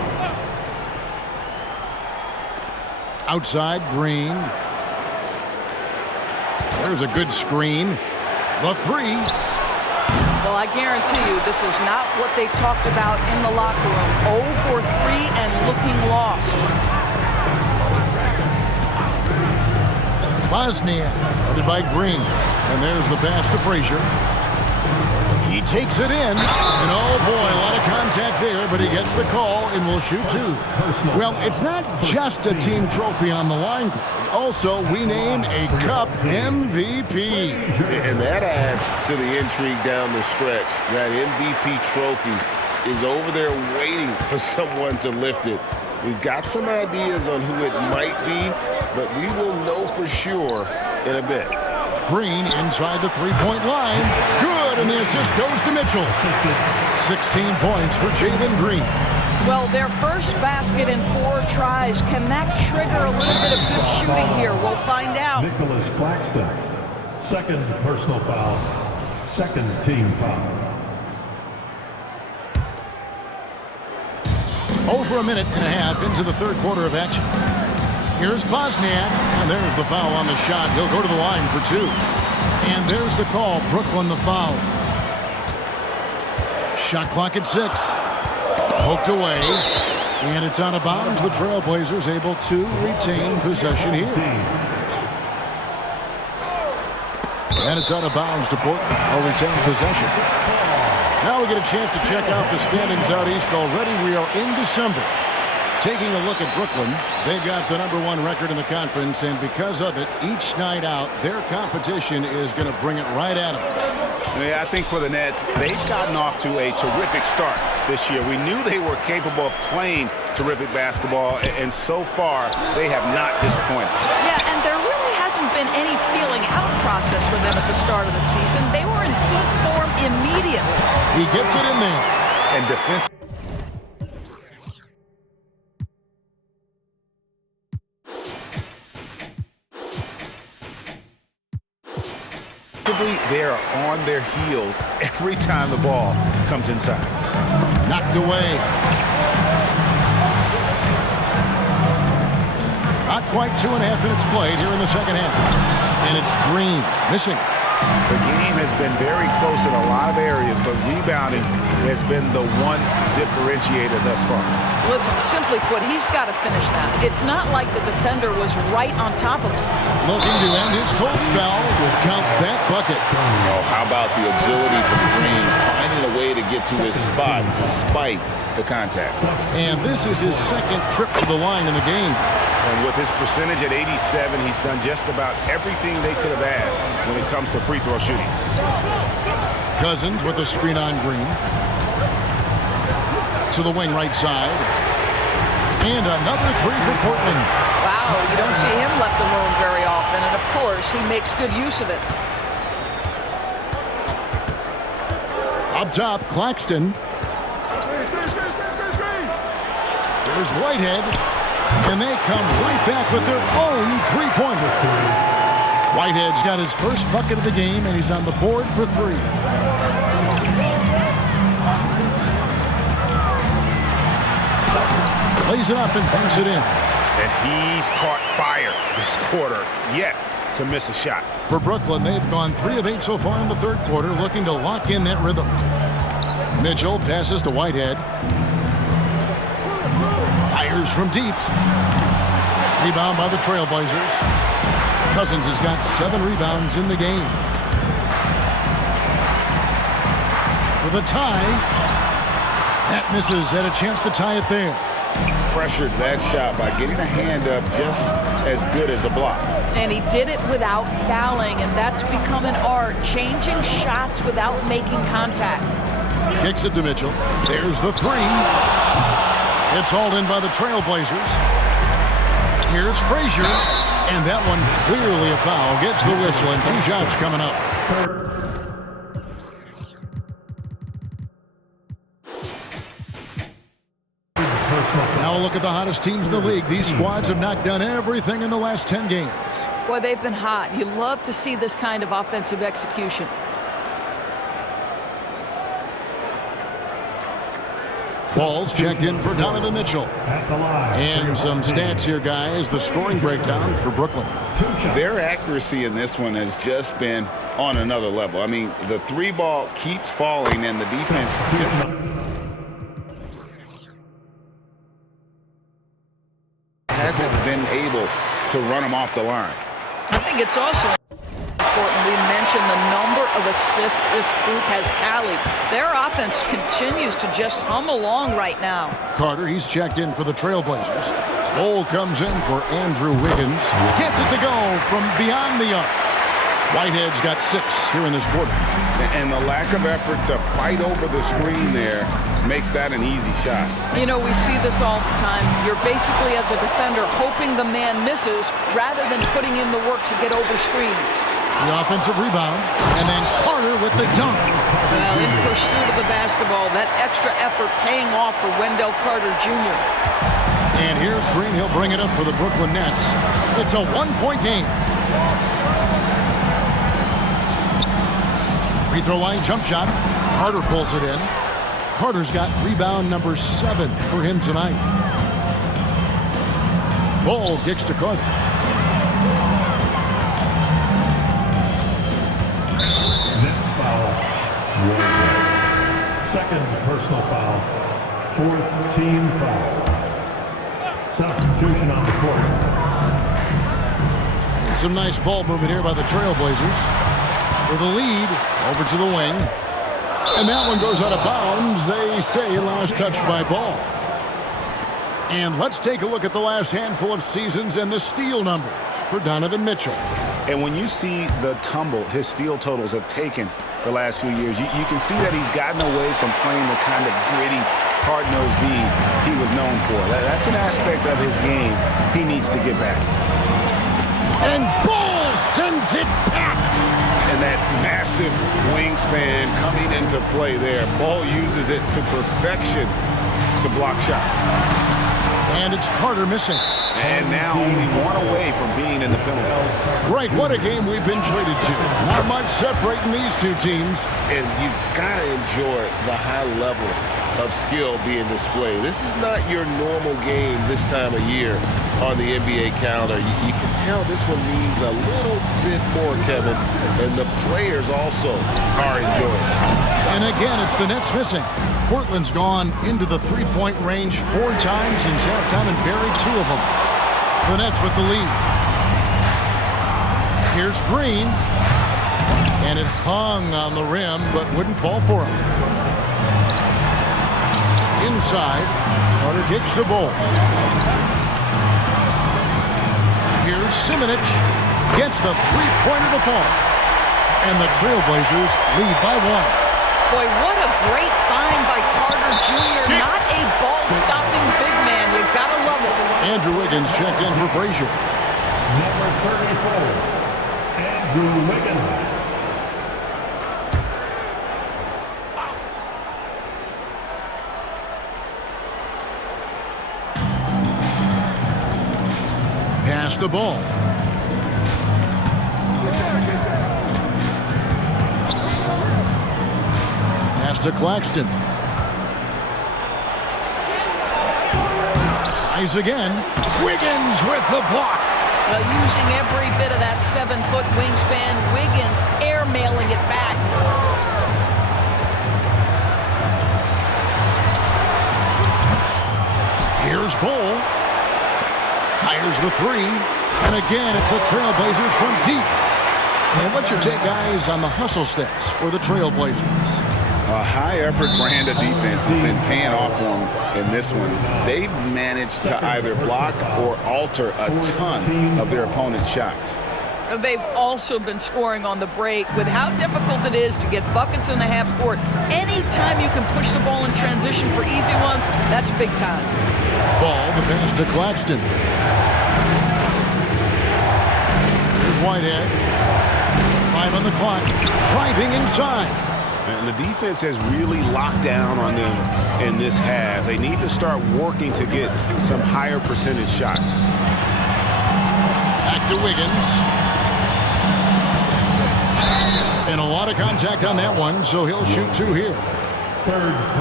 Outside, Green. There's a good screen. The 3. Well, I guarantee you this is not what they talked about in the locker room. 0 for 3 and looking lost. Bosnia, guarded by Green. And there's the pass to Frazier. He takes it in. And oh boy, a lot of contact there, but he gets the call and will shoot 2. Well, it's not just a team trophy on the line. Also, we name a Cup MVP. And that adds to the intrigue down the stretch. That MVP trophy is over there waiting for someone to lift it. We've got some ideas on who it might be, but we will know for sure in a bit. Green inside the 3-point line. Good, and the assist goes to Mitchell. 16 points for Jalen Green. Well, their first basket in 4 tries. Can that trigger a little bit of good shooting here? We'll find out. Nicholas Claxton. Second personal foul. Second team foul. Over a minute and a half into the third quarter of action. Here's Bosniak, and there's the foul on the shot. He'll go to the line for 2. And there's the call. Brooklyn the foul. Shot clock at 6. Poked away, and it's out of bounds. The Trailblazers able to retain possession here. And it's out of bounds to Portland. They'll retain possession. Now we get a chance to check out the standings out east already. We are in December. Taking a look at Brooklyn, they've got the #1 record in the conference, and because of it, each night out, their competition is going to bring it right at them. Yeah, I think for the Nets, they've gotten off to a terrific start this year. We knew they were capable of playing terrific basketball, and so far, they have not disappointed. Yeah, and there really hasn't been any feeling out process for them at the start of the season. They were in peak form immediately. He gets it in there. And defense. They are on their heels every time the ball comes inside. Knocked away. Not quite 2.5 minutes played here in the second half. And it's Green missing. The game has been very close in a lot of areas, but rebounding has been the one differentiator thus far. Listen, simply put, he's got to finish that. It's not like the defender was right on top of him. Looking to end his cold spell. Count that bucket. Oh, how about the agility from Green, finding a way to get to his spot despite the contact. And this is his second trip to the line in the game. And with his percentage at 87, he's done just about everything they could have asked when it comes to free throw shooting. Cousins with a screen on Green. To the wing right side. And another 3 for Portland. Wow, you don't see him left alone very often. And, of course, he makes good use of it. Up top, Claxton. There's Whitehead. And they come right back with their own 3-pointer. Whitehead's got his first bucket of the game, and he's on the board for 3. Plays it up and banks it in. And he's caught fire this quarter, yet to miss a shot. For Brooklyn, they've gone 3 of 8 so far in the third quarter, looking to lock in that rhythm. Mitchell passes to Whitehead. Fires from deep. Rebound by the Trailblazers. Cousins has got 7 rebounds in the game. For the tie. That misses. Had a chance to tie it there. Pressured that shot by getting a hand up just as good as a block. And he did it without fouling, and that's become an art, changing shots without making contact. Kicks it to Mitchell. There's the 3. It's hauled in by the Trailblazers. Here's Frazier, and that one clearly a foul. Gets the whistle, and 2 shots coming up. Now a look at the hottest teams in the league. These squads have knocked down everything in the last 10 games. Boy, they've been hot. You love to see this kind of offensive execution. Ball's checked in for Donovan Mitchell. And some stats here, guys. The scoring breakdown for Brooklyn. Their accuracy in this one has just been on another level. I mean, the 3 ball keeps falling, and the defense just hasn't been able to run them off the line. I think it's also important we mention the number of assists this group has tallied. Their offense continues to just hum along right now. Carter, he's checked in for the Trailblazers. Ball comes in for Andrew Wiggins. Gets it to go from beyond the arc. Whitehead's got 6 here in this quarter. And the lack of effort to fight over the screen there makes that an easy shot. You know, we see this all the time. You're basically, as a defender, hoping the man misses rather than putting in the work to get over screens. The offensive rebound, and then Carter with the dunk. Well, in pursuit of the basketball, that extra effort paying off for Wendell Carter Jr. And here's Green. He'll bring it up for the Brooklyn Nets. It's a 1-point game. Free throw line jump shot. Carter pulls it in. Carter's got rebound number 7 for him tonight. Ball kicks to Carter. Next foul, Warriors. Second personal foul. 4th team foul. Substitution on the court. Some nice ball movement here by the Trailblazers. For the lead, over to the wing. And that one goes out of bounds. They say last touch by Ball. And let's take a look at the last handful of seasons and the steal numbers for Donovan Mitchell. And when you see the tumble his steal totals have taken the last few years, you can see that he's gotten away from playing the kind of gritty, hard-nosed D he was known for. That's an aspect of his game he needs to get back. And Ball sends it back. And that massive wingspan coming into play there. Ball uses it to perfection to block shots. And it's Carter missing. And now only 1 away from being in the penalty. Great, what a game we've been treated to. Not much separating these 2 teams. And you've got to enjoy the high level of skill being displayed. This is not your normal game this time of year on the NBA calendar. You can tell this one means a little bit more, Kevin, and the players also are enjoying it. And again, it's the Nets missing. Portland's gone into the 3-point range 4 times since halftime and buried 2 of them. The Nets with the lead. Here's Green. And it hung on the rim, but wouldn't fall for him. Inside, Carter kicks the ball. Here's Simonich. Gets the 3-pointer to fall. And the Trailblazers lead by 1. Boy, what a great find by Carter Jr. Not a ball-stopping big man. You gotta love it. Andrew Wiggins checked in for Frazier. Number 34, Andrew Wiggins. Pass the ball. Pass to Claxton. Tries again. Wiggins with the block. Well, using every bit of that 7-foot wingspan, Wiggins airmailing it back. Here's Bull. Fires the three. And again, it's the Trailblazers from deep. And what's your take, guys, on the hustle sticks for the Trailblazers? A high-effort brand of defense has been paying off for them in this one. They've managed to either block or alter a ton of their opponent's shots. They've also been scoring on the break. With how difficult it is to get buckets in the half court, anytime you can push the ball in transition for easy ones, that's big time. Ball, the pass to Claxton. Here's Whitehead. 5 on the clock. Driving inside. And the defense has really locked down on them in this half. They need to start working to get some higher percentage shots. Back to Wiggins. And a lot of contact on that one, so he'll shoot 2 here.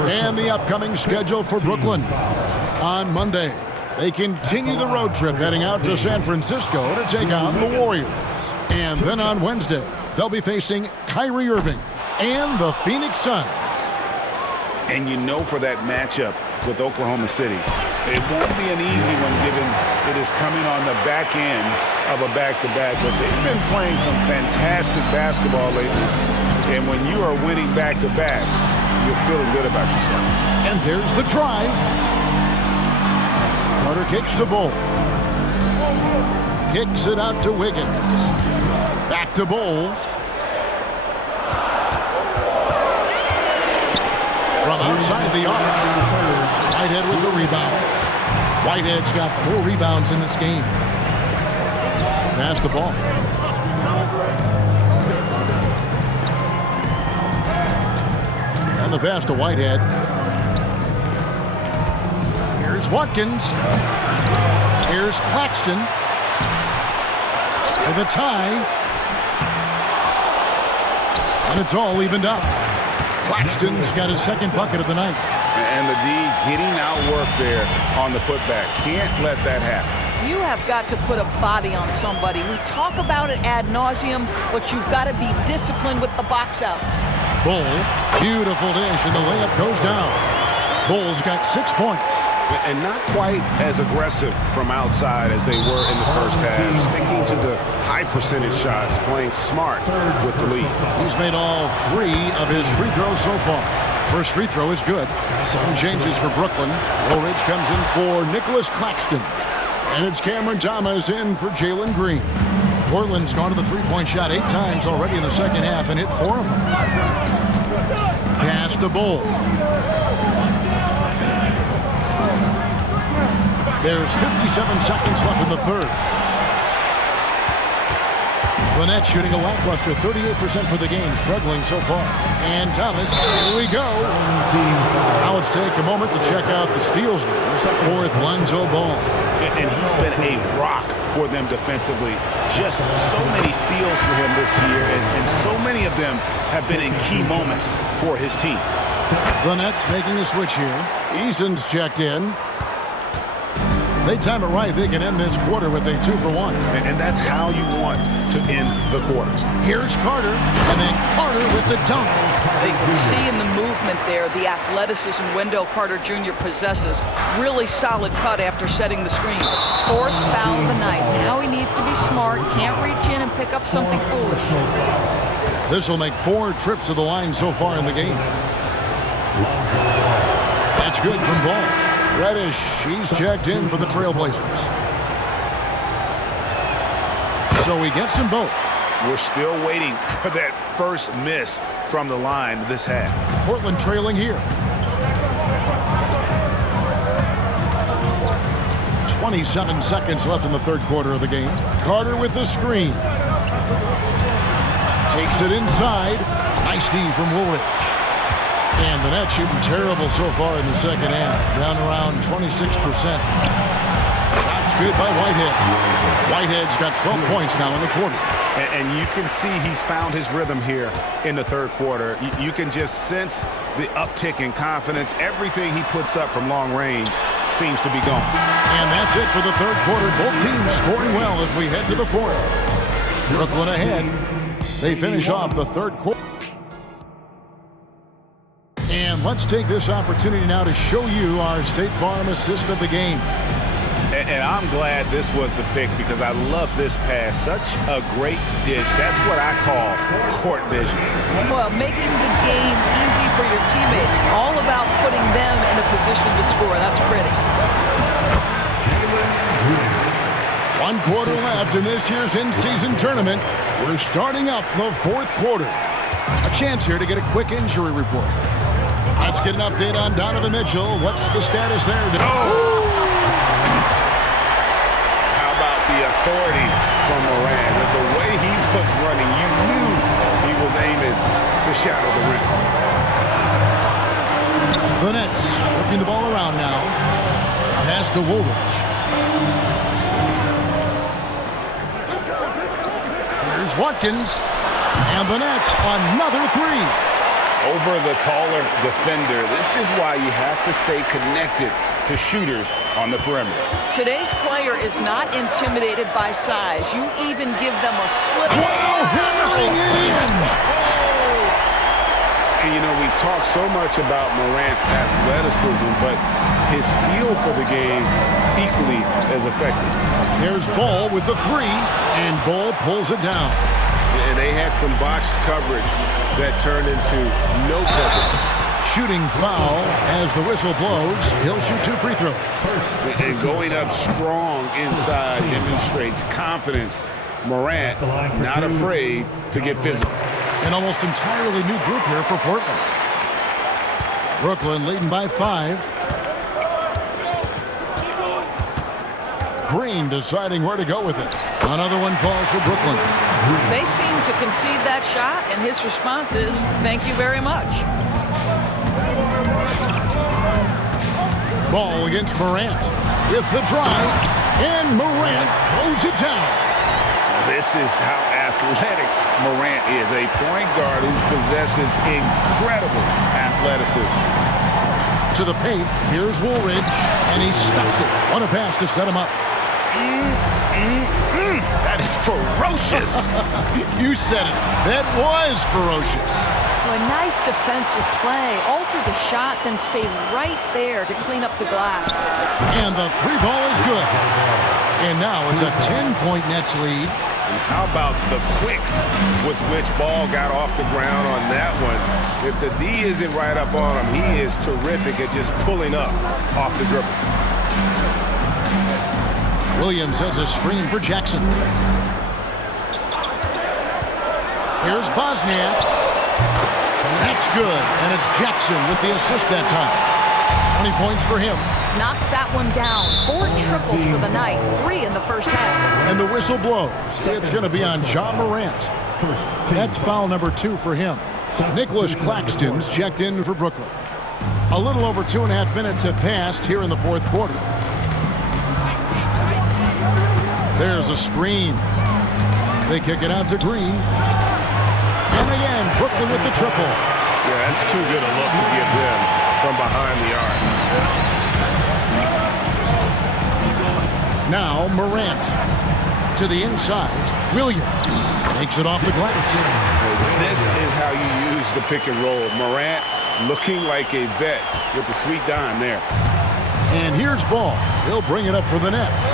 And the upcoming schedule for Brooklyn. On Monday, they continue the road trip heading out to San Francisco to take on the Warriors. And then on Wednesday, they'll be facing Kyrie Irving and the Phoenix Suns. And you know, for that matchup with Oklahoma City, it won't be an easy one given it is coming on the back end of a back-to-back. But they've been playing some fantastic basketball lately. And when you are winning back-to-backs, you're feeling good about yourself. And there's the drive. Carter kicks to Bull. Kicks it out to Wiggins. Back to Bull. From outside the arc. Whitehead with the rebound. Whitehead's got 4 rebounds in this game. Pass the ball. And the pass to Whitehead. Here's Watkins. Here's Claxton. For the tie. And it's all evened up. Claxton's got his second bucket of the night. And the D getting outworked there on the putback. Can't let that happen. You have got to put a body on somebody. We talk about it ad nauseum, but you've got to be disciplined with the box outs. Bull, beautiful dish, and the layup goes down. Bull's got 6 points. And not quite as aggressive from outside as they were in the first half. Sticking to the high percentage shots, playing smart with the lead. He's made all 3 of his free throws so far. First free throw is good. Some changes for Brooklyn. Woolridge comes in for Nicholas Claxton. And it's Cameron Thomas in for Jalen Green. Portland's gone to the three-point shot 8 times already in the second half and hit 4 of them. Pass to Bull. There's 57 seconds left in the third. Burnett shooting a lackluster 38% for the game, struggling so far. And Thomas, here we go. Now let's take a moment to check out the steals for Lonzo Ball. And he's been a rock for them defensively. Just so many steals for him this year, and so many of them have been in key moments for his team. The Nets making a switch here. Eason's checked in. They time it right. They can end this quarter with a 2-for-1. And that's how you want to end the quarters. Here's Carter, and then Carter with the dunk. You can see in the movement there the athleticism Wendell Carter Jr. possesses. Really solid cut after setting the screen. 4th foul of the night. Now he needs to be smart. Can't reach in and pick up something foolish. This will make 4 trips to the line so far in the game. That's good from Ball. Reddish, he's checked in for the Trailblazers. So he gets them both. We're still waiting for that first miss from the line this half. Portland trailing here. 27 seconds left in the third quarter of the game. Carter with the screen. Takes it inside. Nice D from Woolridge. And the Nets shooting terrible so far in the second half. Down around 26%. Shots good by Whitehead. Whitehead's got 12 points now in the quarter. And you can see he's found his rhythm here in the third quarter. You can just sense the uptick in confidence. Everything he puts up from long range seems to be gone. And that's it for the third quarter. Both teams scoring well as we head to the fourth. Brooklyn ahead. They finish off the third quarter. And let's take this opportunity now to show you our State Farm assist of the game. And I'm glad this was the pick because I love this pass. Such a great dish. That's what I call court vision. Well, making the game easy for your teammates. All about putting them in a position to score. That's pretty. 1 quarter left in this year's in-season tournament. We're starting up the fourth quarter. A chance here to get a quick injury report. Let's get an update on Donovan Mitchell. What's the status there? How about the authority from Morant? With the way he was running, you knew he was aiming to shadow the rim. The Nets working the ball around now. Pass to Woolridge. Here's Watkins. And the Nets, another three. Over the taller defender. This is why you have to stay connected to shooters on the perimeter. Today's player is not intimidated by size. You even give them a slip. Wow, hammering it in! And you know, we talk so much about Morant's athleticism, but his feel for the game equally as effective. There's Ball with the three, and Ball pulls it down. And they had some botched coverage that turned into no coverage. Shooting foul as the whistle blows. He'll shoot 2 free throws. And going up strong inside demonstrates confidence. Morant not afraid to get physical. An almost entirely new group here for Portland. Brooklyn leading by 5. Green deciding where to go with it. Another one falls for Brooklyn. They seem to concede that shot, and his response is, thank you very much. Ball against Morant with the drive, and Morant throws it down. This is how athletic Morant is, a point guard who possesses incredible athleticism. To the paint, here's Woolridge, and he stuffs it. What a pass to set him up. That is ferocious. You said it. That was ferocious. Well, a nice defensive play. Alter the shot, then stay right there to clean up the glass. And the 3 ball is good. And now it's a 10-point Nets lead. And how about the quicks with which Ball got off the ground on that one? If the D isn't right up on him, he is terrific at just pulling up off the dribble. Williams has a screen for Jackson. Here's Bosniak. That's good, and it's Jackson with the assist that time. 20 points for him. Knocks that one down. 4 triples for the night, 3 in the first half. And the whistle blows. It's going to be on John Morant. That's foul number 2 for him. Nicholas Claxton's checked in for Brooklyn. A little over 2.5 minutes have passed here in the fourth quarter. There's a screen. They kick it out to Green. And again, Brooklyn with the triple. Yeah, that's too good a look to give them from behind the arc. Now Morant to the inside. Williams takes it off the glass. This is how you use the pick and roll. Morant looking like a vet with the sweet dime there. And here's Ball. He'll bring it up for the Nets.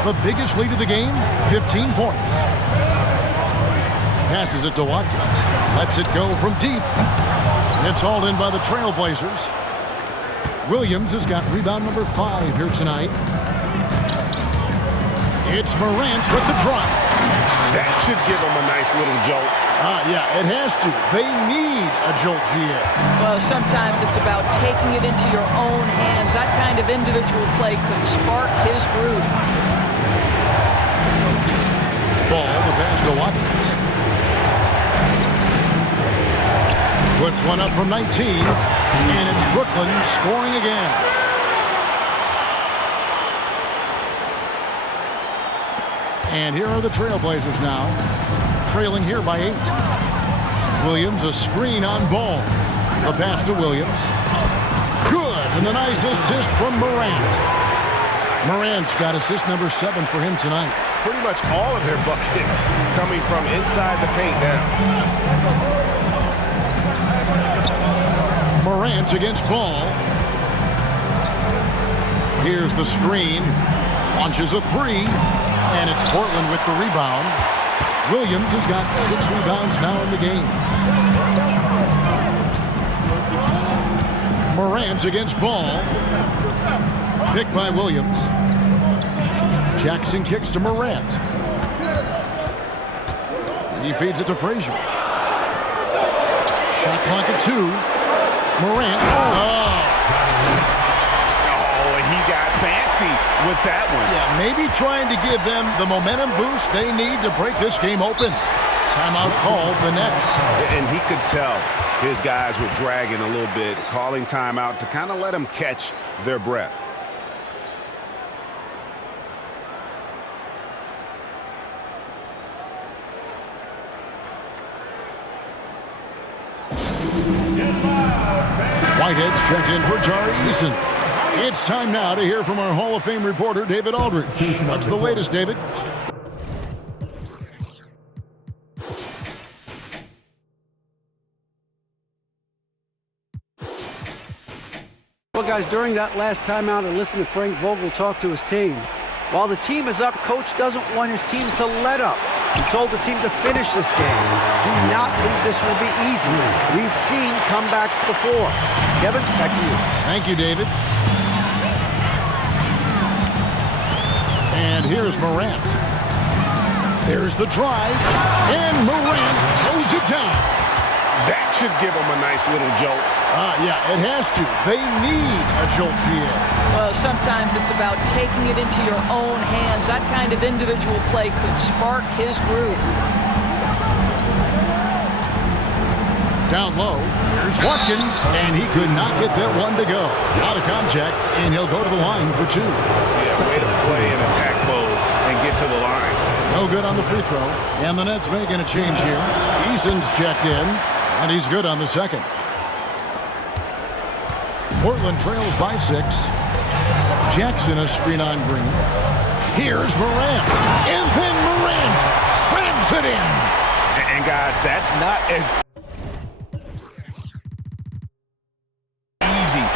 The biggest lead of the game, 15 points. Passes it to Watkins. Lets it go from deep. It's hauled in by the Trailblazers. Williams has got rebound number 5 here tonight. It's Morant with the drive. That should give them a nice little jolt. Yeah, it has to. They need a jolt, GA. Well, sometimes it's about taking it into your own hands. That kind of individual play could spark his groove. Ball, the pass to Watkins. Puts one up from 19, and it's Brooklyn scoring again. And here are the Trailblazers now, trailing here by 8. Williams, a screen on Ball. The pass to Williams. Good. And the nice assist from Morant. Morant's got assist number 7 for him tonight. Pretty much all of their buckets coming from inside the paint now. Morant against Ball. Here's the screen. Launches a 3. And it's Portland with the rebound. Williams has got 6 rebounds now in the game. Morant against Ball. Picked by Williams. Jackson kicks to Morant. He feeds it to Frazier. Shot clock at 2. Morant. He got fancy with that one. Yeah, maybe trying to give them the momentum boost they need to break this game open. Timeout called the Nets. And he could tell his guys were dragging a little bit, calling timeout to kind of let them catch their breath. Whitehead's check in for Tari Eason. It's time now to hear from our Hall of Fame reporter, David Aldridge. What's the latest, David? Well, guys, during that last timeout, I listened to Frank Vogel talk to his team. While the team is up, Coach doesn't want his team to let up. He told the team to finish this game. Do not think this will be easy. We've seen comebacks before. Kevin, back to you. Thank you, David. And here's Morant. There's the drive, and Morant throws it down. That should give them a nice little jolt. Yeah, it has to. They need a jolt, GA. Well, sometimes it's about taking it into your own hands. That kind of individual play could spark his groove. Down low, here's Watkins, and he could not get that one to go. Out of contact, and he'll go to the line for 2. Yeah, way to play in attack mode and get to the line. No good on the free throw, and the Nets making a change here. Eason's checked in, and he's good on the second. Portland trails by 6. Jackson a screen on Green. Here's Morant, and then Morant slams it in. And guys, that's not as easy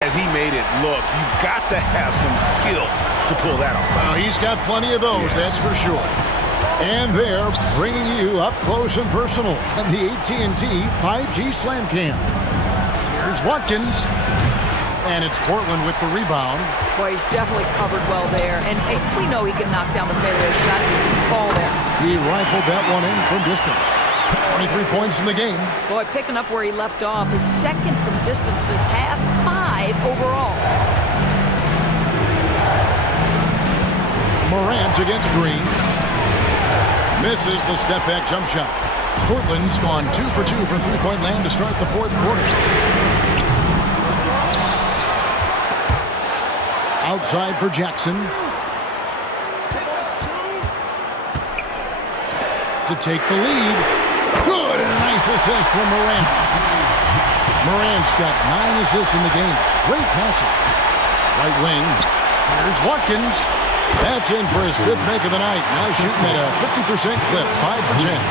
as he made it look. You've got to have some skills to pull that off. Well, he's got plenty of those, that's for sure. And they're bringing you up close and personal on the AT&T 5G Slam Cam. Here's Watkins, and it's Portland with the rebound. Boy, he's definitely covered well there, and we know he can knock down the fadeaway shot. It just didn't fall there. He rifled that one in from distance. 23 points in the game. Boy, picking up where he left off. His second from distance this half, 5 overall. Morant against Green. Misses the step-back jump shot. Portland's gone 2 for 2 from three-point land to start the fourth quarter. Outside for Jackson. To take the lead. Good, and a nice assist from Morant. Morant's got 9 assists in the game. Great passing. Right wing. Here's Watkins. That's in for his 5th make of the night. Now shooting at a 50% clip, 5 for 10.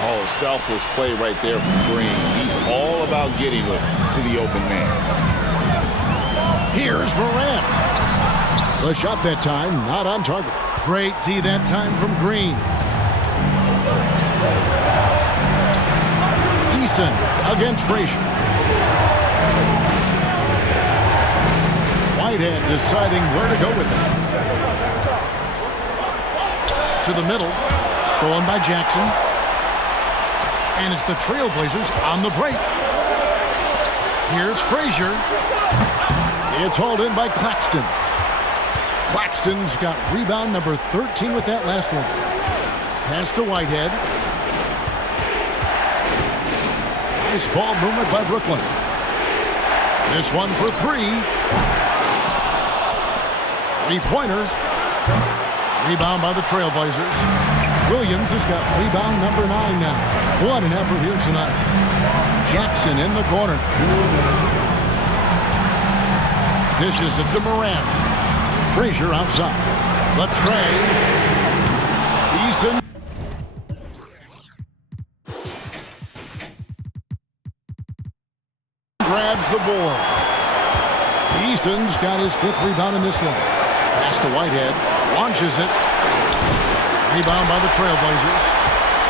Oh, selfless play right there from Green. He's all about getting it to the open man. Here's Morant. The shot that time, not on target. Great D that time from Green. Eason against Frazier. Whitehead deciding where to go with it. To the middle, stolen by Jackson. And it's the Trailblazers on the break. Here's Frazier. It's hauled in by Claxton. Claxton's got rebound number 13 with that last one. Pass to Whitehead. Nice ball movement by Brooklyn. This one for 3. Three-pointer. Rebound by the Trailblazers. Williams has got rebound number 9 now. What an effort here tonight. Jackson in the corner. Dishes it to Morant. Frazier outside. Latrey. Eason. Grabs the board. Eason's got his 5th rebound in this one. Pass to Whitehead. Launches it. Rebound by the Trailblazers.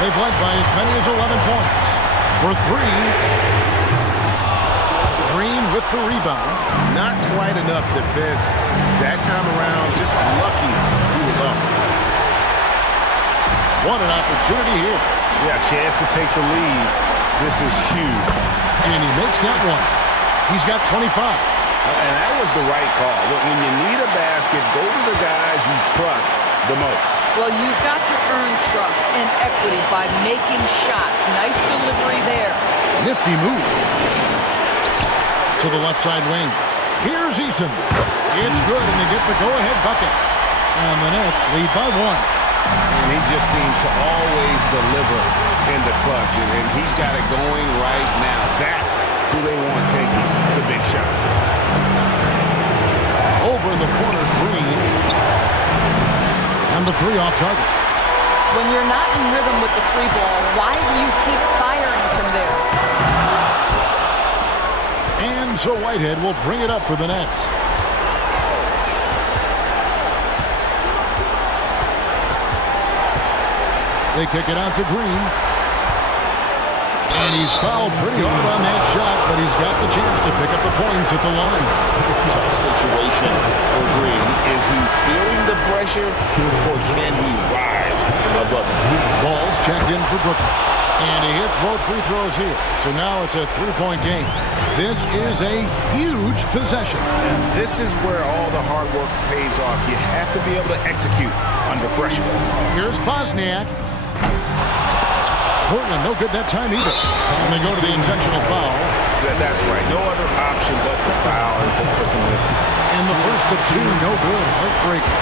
They've led by as many as 11 points. For 3. Green with the rebound. Not quite enough defense that time around. Just lucky he was off. What an opportunity here. Yeah, chance to take the lead. This is huge. And he makes that one. He's got 25. And that was the right call. When you need a basket, go to the guys you trust the most. Well, you've got to earn trust and equity by making shots. Nice delivery there. Nifty move. To the left side wing. Here's Eason. It's good, and they get the go-ahead bucket. And the Nets lead by 1. And he just seems to always deliver in the clutch. And he's got it going right now. That's who they want taking the big shot. Over in the corner, Green. And the 3 off target. When you're not in rhythm with the 3 ball, why do you keep firing from there? And so Whitehead will bring it up for the Nets. They kick it out to Green. And he's fouled pretty hard on that shot, but he's got the chance to pick up the points at the line. Tough situation for Green. Is he feeling the pressure, or can he rise above it? Ball's checked in for Brooklyn. And he hits both free throws here. So now it's a 3-point game. This is a huge possession. And this is where all the hard work pays off. You have to be able to execute under pressure. Here's Bosniak. Portland no good that time either. And they go to the intentional foul. That's right. No other option but to foul and hope for some misses. And the first of 2, no good. Heartbreaker.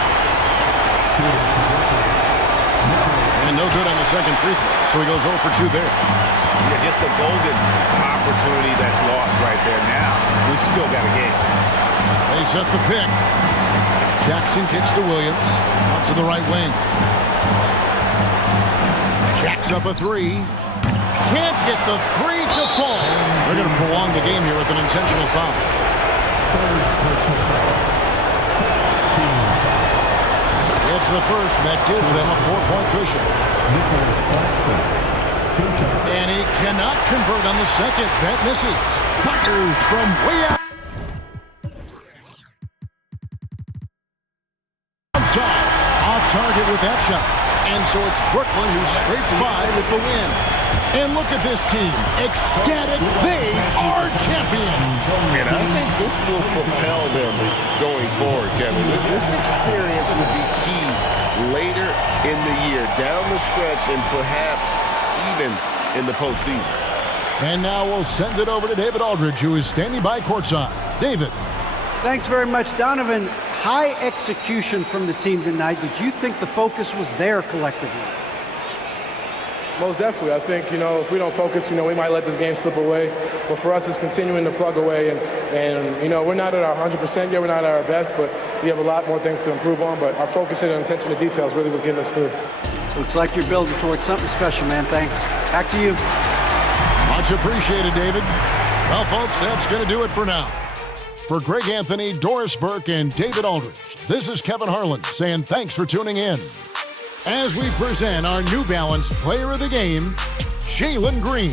And no good on the second free throw. So he goes 0 for 2 there. Yeah, just a golden opportunity that's lost right there now. We still got a game. They set the pick. Jackson kicks to Williams. Out to the right wing. Jacks up a 3. Can't get the 3 to fall. They're going to prolong the game here with an intentional foul. It's the first that gives them a 4-point cushion. And he cannot convert on the second. That misses. Fires from way out. Off target with that shot. And so it's Brooklyn who scrapes by with the win. And look at this team. Ecstatic. They are champions. And I think this will propel them going forward, Kevin. This experience will be key later in the year, down the stretch, and perhaps even in the postseason. And now we'll send it over to David Aldridge, who is standing by courtside. David. Thanks very much, Donovan. High execution from the team tonight. Did you think the focus was there collectively? Most definitely. I think, if we don't focus, we might let this game slip away. But for us, it's continuing to plug away. And we're not at our 100% yet. We're not at our best, but we have a lot more things to improve on. But our focus and attention to details really was getting us through. Looks like you're building towards something special, man. Thanks. Back to you. Much appreciated, David. Well, folks, that's going to do it for now. For Greg Anthony, Doris Burke, and David Aldridge, this is Kevin Harlan saying thanks for tuning in. As we present our New Balance Player of the Game, Jalen Green.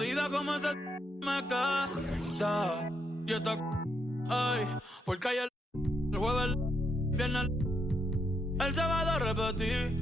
Vida como esa me canta. y esta ay, porque ayer el jueves, el viernes, el sábado repetí.